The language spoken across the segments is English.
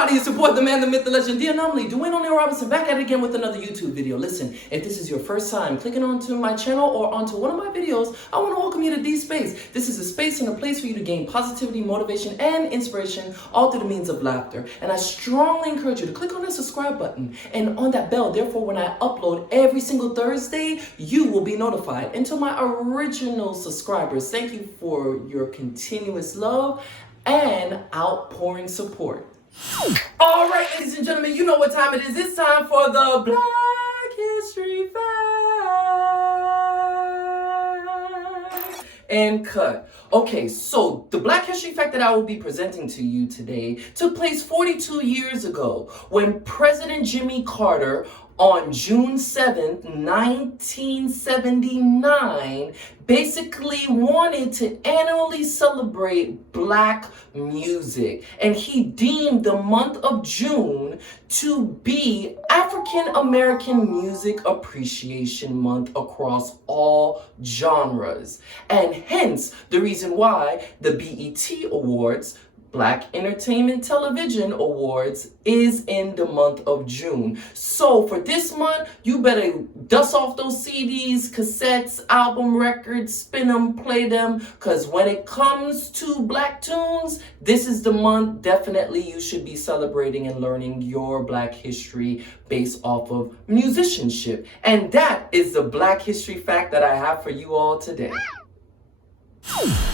everybody, it's your boy, the man, the myth, the legend, the anomaly, Dwayne O'Neal Robinson, back at it again with another YouTube video. Listen, if this is your first time clicking onto my channel or onto one of my videos, I want to welcome you to D-Space. This is a space and a place for you to gain positivity, motivation, and inspiration, all through the means of laughter. And I strongly encourage you to click on that subscribe button and on that bell. Therefore, when I upload every single Thursday, you will be notified. And to my original subscribers, thank you for your continuous love and outpouring support. All right, ladies and gentlemen, you know what time it is. It's time for the Black History Fact and cut. Okay, so the Black History Fact that I will be presenting to you today took place 42 years ago when President Jimmy Carter, on June 7th, 1979, basically wanted to annually celebrate Black music. And he deemed the month of June to be African American Music Appreciation Month across all genres. And hence the reason why the BET Awards, Black Entertainment Television Awards, is in the month of June. So for this month, you better dust off those CDs, cassettes, album records, spin them, play them, because when it comes to Black tunes, this is the month definitely you should be celebrating and learning your Black history based off of musicianship. And that is the Black History Fact that I have for you all today.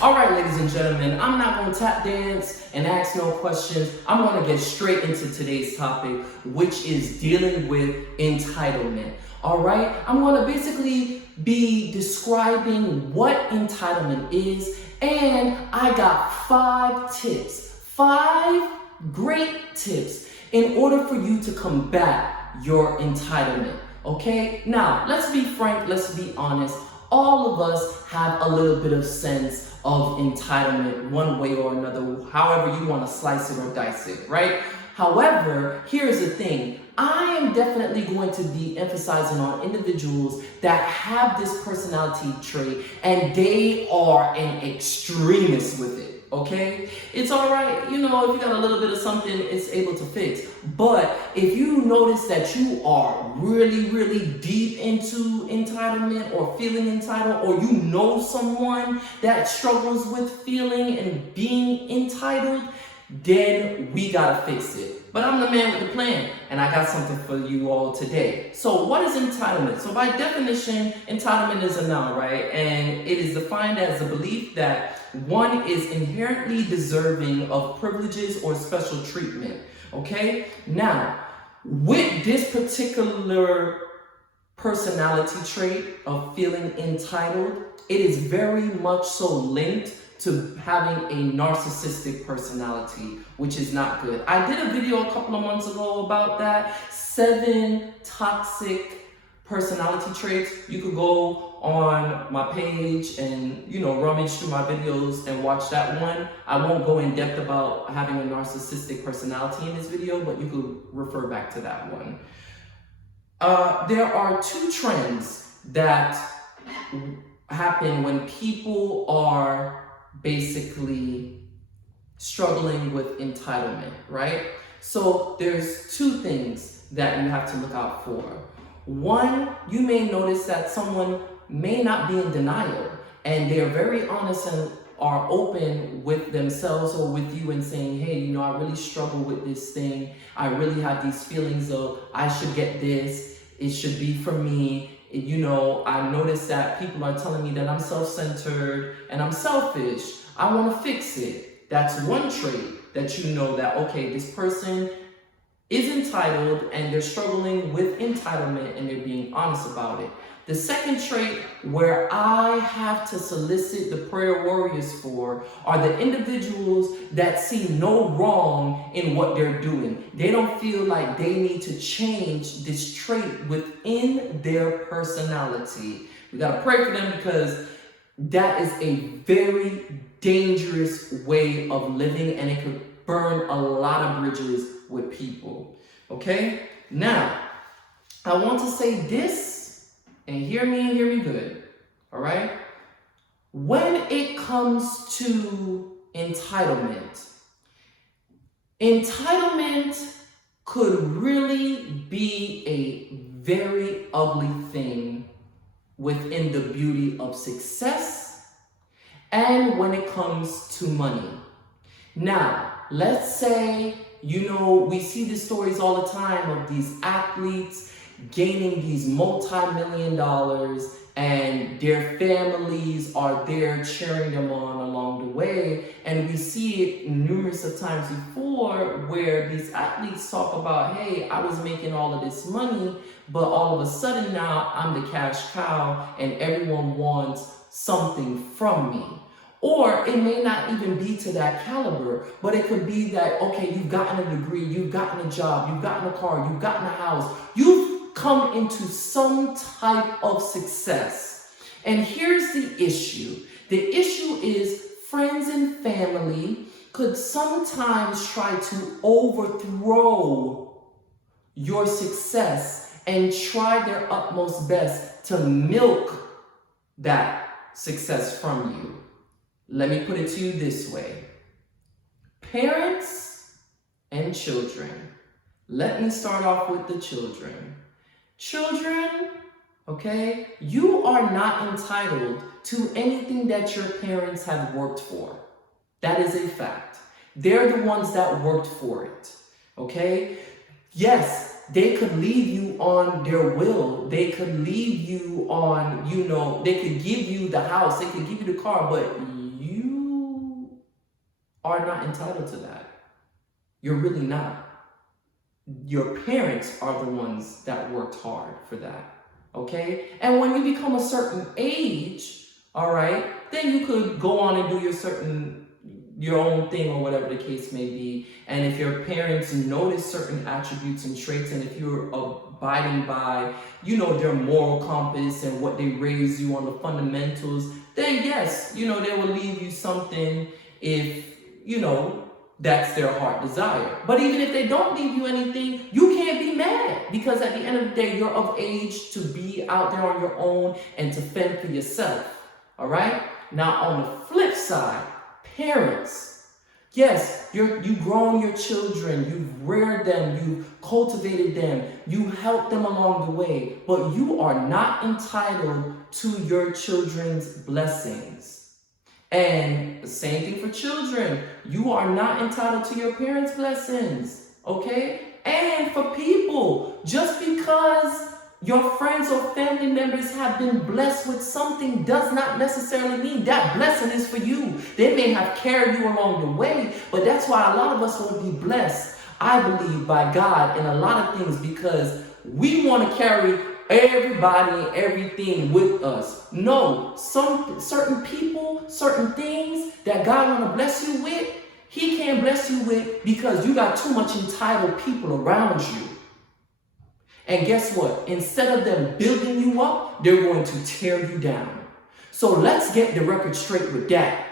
All right, ladies and gentlemen, I'm not going to tap dance and ask no questions. I'm going to get straight into today's topic, which is dealing with entitlement. All right, I'm going to basically be describing what entitlement is, and I got 5 great tips in order for you to combat your entitlement. Okay, now let's be frank, let's be honest. All of us have a little bit of sense of entitlement one way or another, however you want to slice it or dice it, right? However, here's the thing. I am definitely going to be emphasizing on individuals that have this personality trait and they are an extremist with it. Okay, it's all right, you know, if you got a little bit of something, it's able to fix. But if you notice that you are really deep into entitlement or feeling entitled, or you know someone that struggles with feeling and being entitled, then we gotta fix it. But I'm the man with the plan, and I got something for you all today. So what is entitlement? So by definition, entitlement is a noun, right? And it is defined as the belief that one is inherently deserving of privileges or special treatment, okay? Now, with this particular personality trait of feeling entitled, it is very much so linked to having a narcissistic personality, which is not good. I did a video a couple of months ago about that, 7 toxic personality traits. You could go on my page and, you know, rummage through my videos and watch that one. I won't go in depth about having a narcissistic personality in this video, but you could refer back to that one. There are 2 trends that happen when people are basically struggling with entitlement, right? So there's 2 things that you have to look out for. One, you may notice that someone may not be in denial and they're very honest and are open with themselves or with you and saying, hey, you know, I really struggle with this thing. I really have these feelings of I should get this. It should be for me. You know, I notice that people are telling me that I'm self-centered and I'm selfish. I want to fix it. That's one trait that you know that, okay, this person is entitled and they're struggling with entitlement and they're being honest about it. The second trait where I have to solicit the prayer warriors for are the individuals that see no wrong in what they're doing. They don't feel like they need to change this trait within their personality. We gotta pray for them because that is a very dangerous way of living and it could burn a lot of bridges with people. Okay? Now, I want to say this. And hear me good, all right? When it comes to entitlement, Entitlement could really be a very ugly thing within the beauty of success and when it comes to money. Now, let's say, we see the stories all the time of these athletes gaining these multi-million dollars and their families are there cheering them on along the way. And we see it numerous of times before where these athletes talk about, hey, I was making all of this money, but all of a sudden now I'm the cash cow and everyone wants something from me. Or it may not even be to that caliber, but it could be that, okay, you've gotten a degree, you've gotten a job, you've gotten a car, you've gotten a house, you've come into some type of success. And here's the issue. The issue is friends and family could sometimes try to overthrow your success and try their utmost best to milk that success from you. Let me put it to you this way. Parents and children. Let me start off with the children. Children, okay, you are not entitled to anything that your parents have worked for. That is a fact. They're the ones that worked for it, okay? Yes, they could leave you on their will. They could leave you on, they could give you the house, they could give you the car, but you are not entitled to that. You're really not. Your parents are the ones that worked hard for that, okay? And when you become a certain age, all right, then you could go on and do your own thing or whatever the case may be. And if your parents notice certain attributes and traits, and if you're abiding by, their moral compass and what they raise you on the fundamentals, then yes, they will leave you something if, that's their heart desire. But even if they don't leave you anything, you can't be mad, because at the end of the day, you're of age to be out there on your own and to fend for yourself. All right? Now, on the flip side, parents, yes, you've grown your children, you've reared them, you've cultivated them, you helped them along the way, but you are not entitled to your children's blessings. And the same thing for children. You are not entitled to your parents' blessings, okay? And for people, just because your friends or family members have been blessed with something does not necessarily mean that blessing is for you. They may have carried you along the way, but that's why a lot of us won't be blessed, I believe, by God in a lot of things, because we want to carry everybody and everything with us. No, certain people, certain things that God want to bless you with, He can't bless you with because you got too much entitled people around you. And guess what? Instead of them building you up, they're going to tear you down. So let's get the record straight with that.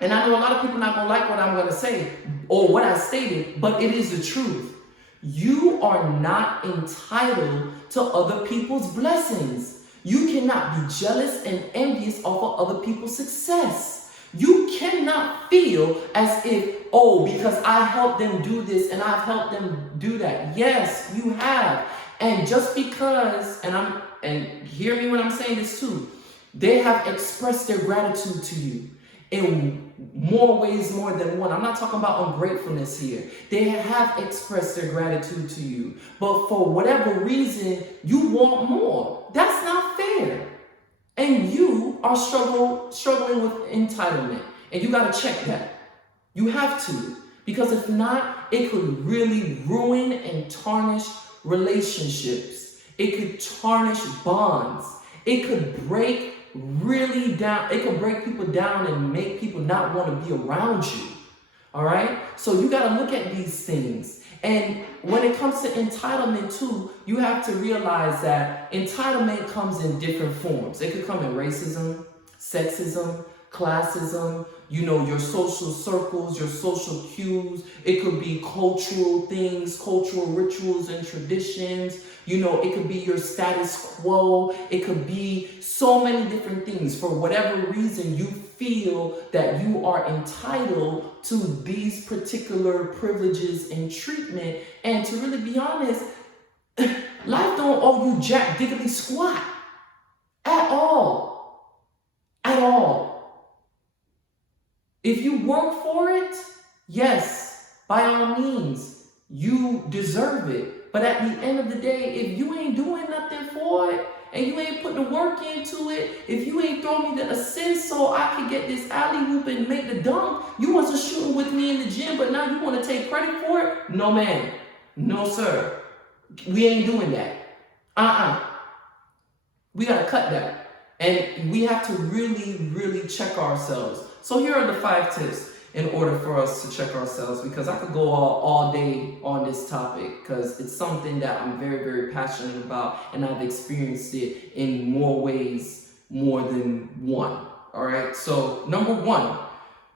And I know a lot of people not going to like what I'm going to say or what I stated, but it is the truth. You are not entitled to other people's blessings. You cannot be jealous and envious of other people's success. You cannot feel as if, because I helped them do this and I've helped them do that. Yes, you have. And just because, and hear me when I'm saying this too, they have expressed their gratitude to you in more ways, more than one. I'm not talking about ungratefulness here. They have expressed their gratitude to you, but for whatever reason, you want more. That's not fair. And you are struggling with entitlement. And you got to check that. You have to. Because if not, it could really ruin and tarnish relationships. It could tarnish bonds. It could break people down and make people not want to be around you. All right? So you got to look at these things. And when it comes to entitlement too, you have to realize that entitlement comes in different forms. It could come in racism, sexism, classism, your social circles, your social cues. It could be cultural things, cultural rituals and traditions. It could be your status quo. It could be so many different things. For whatever reason, you feel that you are entitled to these particular privileges and treatment. And to really be honest, life don't owe you jack diggity squat at all. At all. If you work for it, yes, by all means, you deserve it. But at the end of the day, if you ain't doing nothing for it, and you ain't putting the work into it, if you ain't throwing me the assist so I can get this alley hoop and make the dunk, you wasn't shooting with me in the gym, but now you want to take credit for it? No, ma'am. No, sir. We ain't doing that. We got to cut that. And we have to really, really check ourselves. So here are the 5 tips in order for us to check ourselves, because I could go all day on this topic because it's something that I'm very, very passionate about, and I've experienced it in more ways, more than one. All right. So number 1,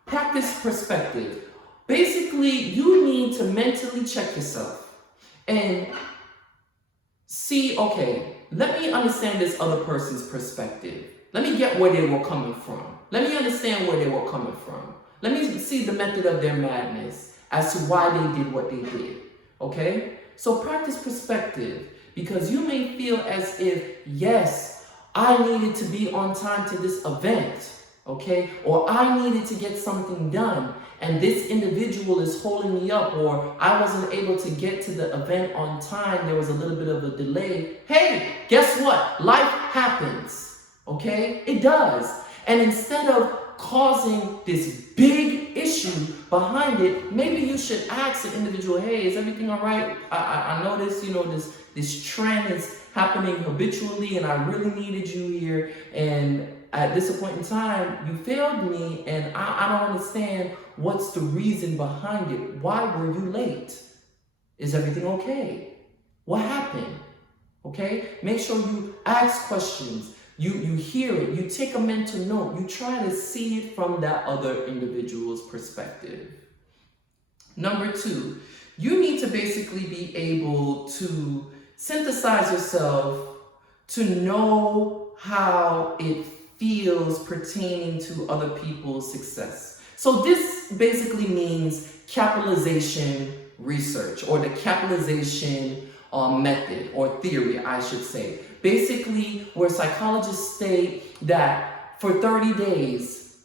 practice perspective. Basically, you need to mentally check yourself and see, okay, let me understand this other person's perspective. Let me get where they were coming from. Let me understand where they were coming from. Let me see the method of their madness as to why they did what they did. Okay? So practice perspective, because you may feel as if, yes, I needed to be on time to this event. Okay? Or I needed to get something done, and this individual is holding me up, or I wasn't able to get to the event on time. There was a little bit of a delay. Hey, guess what? Life happens. Okay? It does. And instead of causing this big issue behind it, maybe you should ask an individual, hey, is everything all right? I noticed, this trend is happening habitually, and I really needed you here. And at this point in time, you failed me, and I don't understand what's the reason behind it. Why were you late? Is everything okay? What happened? Okay? Make sure you ask questions. You hear it, you take a mental note, you try to see it from that other individual's perspective. Number 2, you need to basically be able to synthesize yourself to know how it feels pertaining to other people's success. So this basically means capitalization research, or the capitalization method or theory, I should say. Basically, where psychologists state that for 30 days,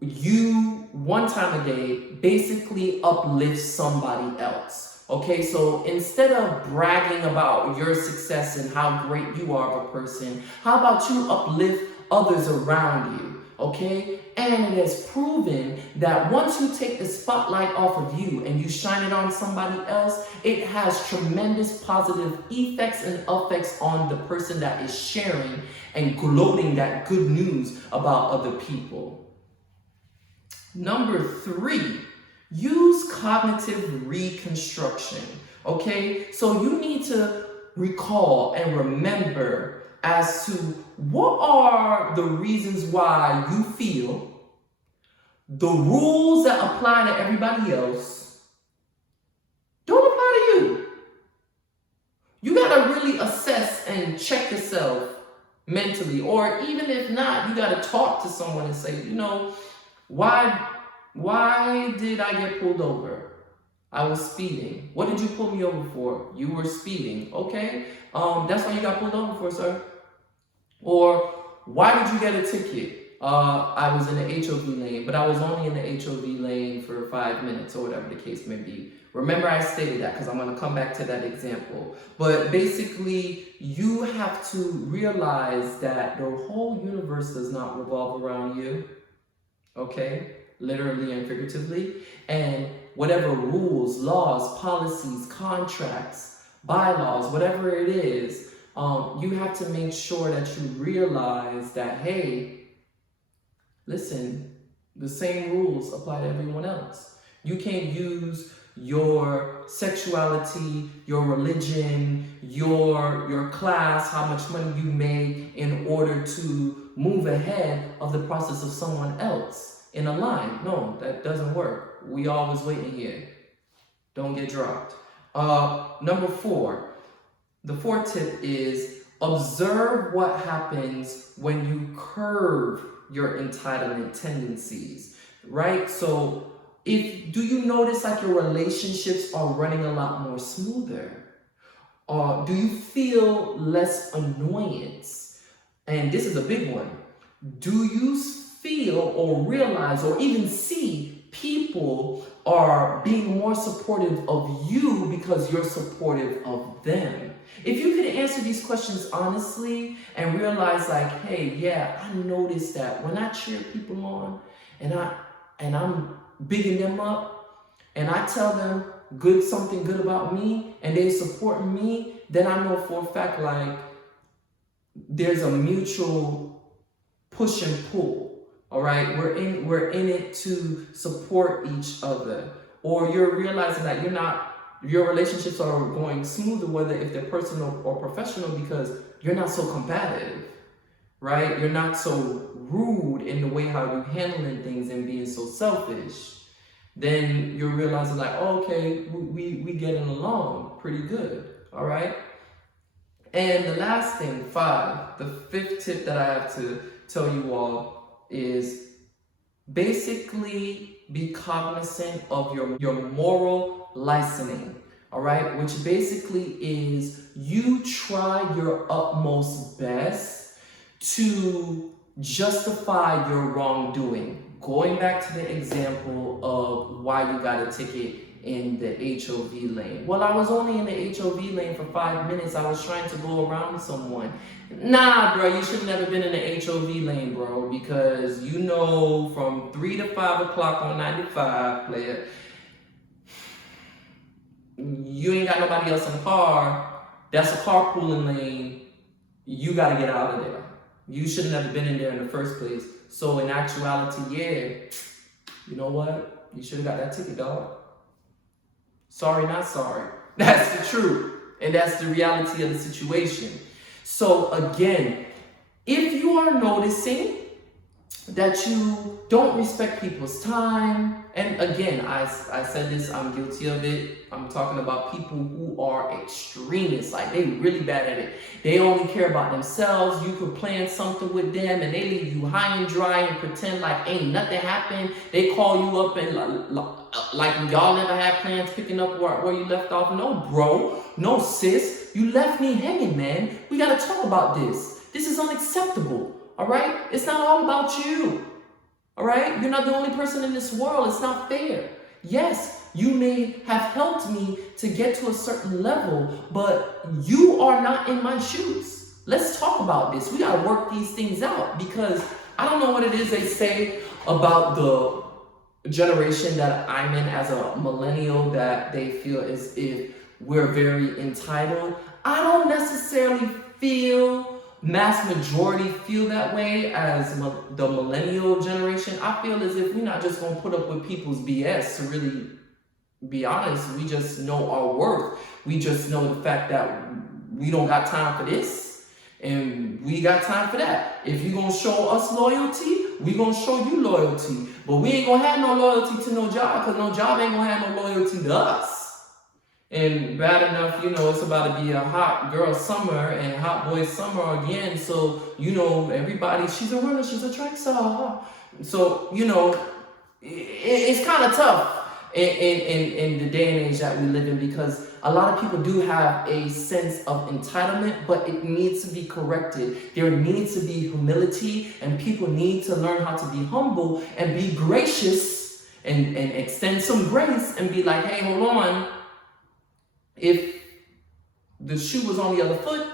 you, one time a day, basically uplift somebody else. Okay, so instead of bragging about your success and how great you are of a person, how about you uplift others around you? Okay, and it has proven that once you take the spotlight off of you and you shine it on somebody else, it has tremendous positive effects and effects on the person that is sharing and gloating that good news about other people. Number 3, use cognitive reconstruction. Okay, so you need to recall and remember as to what are the reasons why you feel the rules that apply to everybody else don't apply to you. You gotta really assess and check yourself mentally, or even if not, you gotta talk to someone and say, why did I get pulled over? I was speeding. What did you pull me over for? You were speeding. Okay, that's why you got pulled over for, sir. Or why did you get a ticket? I was in the HOV lane, but I was only in the HOV lane for 5 minutes, or whatever the case may be. Remember, I stated that because I'm going to come back to that example. But basically, you have to realize that the whole universe does not revolve around you. Okay? Literally and figuratively. And whatever rules, laws, policies, contracts, bylaws, whatever it is, you have to make sure that you realize that, hey, listen, the same rules apply to everyone else. You can't use your sexuality, your religion, your class, how much money you make in order to move ahead of the process of someone else. in a line. No, that doesn't work. We always waiting here. Don't get dropped. Number 4. The 4th tip is observe what happens when you curve your entitlement tendencies, right? So do you notice like your relationships are running a lot more smoother? Do you feel less annoyance? And this is a big one. Do you feel or realize or even see people are being more supportive of you because you're supportive of them? If you could answer these questions honestly and realize like, hey, yeah, I noticed that when I cheer people on and I'm bigging them up and I tell them something good about me and they supporting me, then I know for a fact like there's a mutual push and pull. All right, we're in it to support each other. Or you're realizing that your relationships are going smoother, whether if they're personal or professional, because you're not so combative, right? You're not so rude in the way how you're handling things and being so selfish. Then you're realizing like, oh, okay, we getting along pretty good, all right? And the last thing, 5, the 5th tip that I have to tell you all is basically be cognizant of your moral licensing, all right? Which basically is you try your utmost best to justify your wrongdoing. Going back to the example of why you got a ticket in the HOV lane. Well, I was only in the HOV lane for 5 minutes. I was trying to go around someone. Nah, bro, you should have never been in the HOV lane, bro, because you know from 3 to 5 o'clock on 95, player, you ain't got nobody else in the car. That's a carpooling lane. You got to get out of there. You should have never been in there in the first place. So in actuality, yeah, you know what? You should have got that ticket, dog. Sorry, not sorry. That's the truth. And that's the reality of the situation. So again, if you are noticing that you don't respect people's time, and again, I said this, I'm guilty of it. I'm talking about people who are extremists, like they really bad at it. They only care about themselves. You could plan something with them and they leave you high and dry and pretend like ain't nothing happened. They call you up and like y'all never had plans picking up where you left off. No, bro. No, sis. You left me hanging, man. We got to talk about this. This is unacceptable. All right? It's not all about you. All right? You're not the only person in this world. It's not fair. Yes, you may have helped me to get to a certain level, but you are not in my shoes. Let's talk about this. We got to work these things out, because I don't know what it is they say about the generation that I'm in as a millennial, that they feel as if we're very entitled. I don't necessarily feel mass majority feel that way as the millennial generation. I feel as if we're not just going to put up with people's BS to really be honest. We just know our worth. We just know the fact that we don't got time for this and we got time for that. If you're going to show us loyalty, we going to show you loyalty. But we ain't going to have no loyalty to no job, because no job ain't going to have no loyalty to us. And bad enough, you know, it's about to be a hot girl summer and hot boy summer again. So, you know, everybody, she's a runner, she's a track star. So, you know, it's kind of tough in the day and age that we live in, because a lot of people do have a sense of entitlement, but it needs to be corrected. There needs to be humility, and people need to learn how to be humble and be gracious and extend some grace and be like, hey, hold on. If the shoe was on the other foot,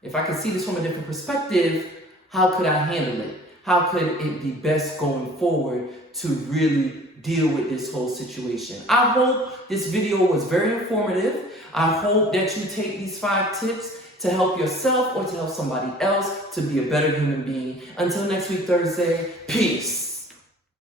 if I could see this from a different perspective, how could I handle it? How could it be best going forward to really deal with this whole situation? I hope this video was very informative. I hope that you take these 5 tips to help yourself or to help somebody else to be a better human being. Until next week, Thursday, peace.